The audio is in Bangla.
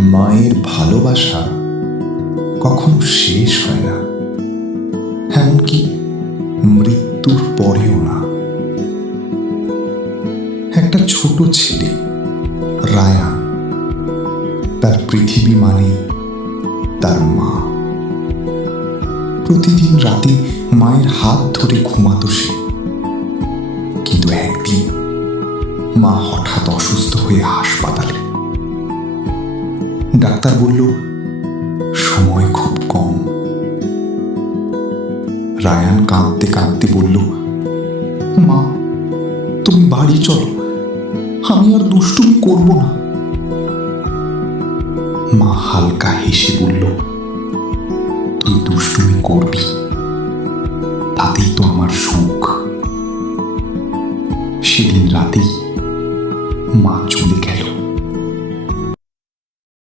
মায়ের ভালোবাসা কখনো শেষ হয় না, এমনকি মৃত্যুর পরেও না। একটা ছোট ছেলে রায়ান, তার পৃথিবী মানে তার মা। প্রতিদিন রাতে মায়ের হাত ধরে ঘুমাতো সে। কিন্তু একদিন মা হঠাৎ অসুস্থ হয়ে হাসপাতালে। ডাক্তার বলল সময় খুব কম। রায়ান কাঁদতে কাঁদতে বলল, মা তুমি বাড়ি চলো, আমি আর দুষ্টুমি করব না। মা হালকা হেসে বলল, তুই দুষ্টুমি করবি, তাতেই তো আমার সুখ। সেদিন রাতেই মা চলে গেল।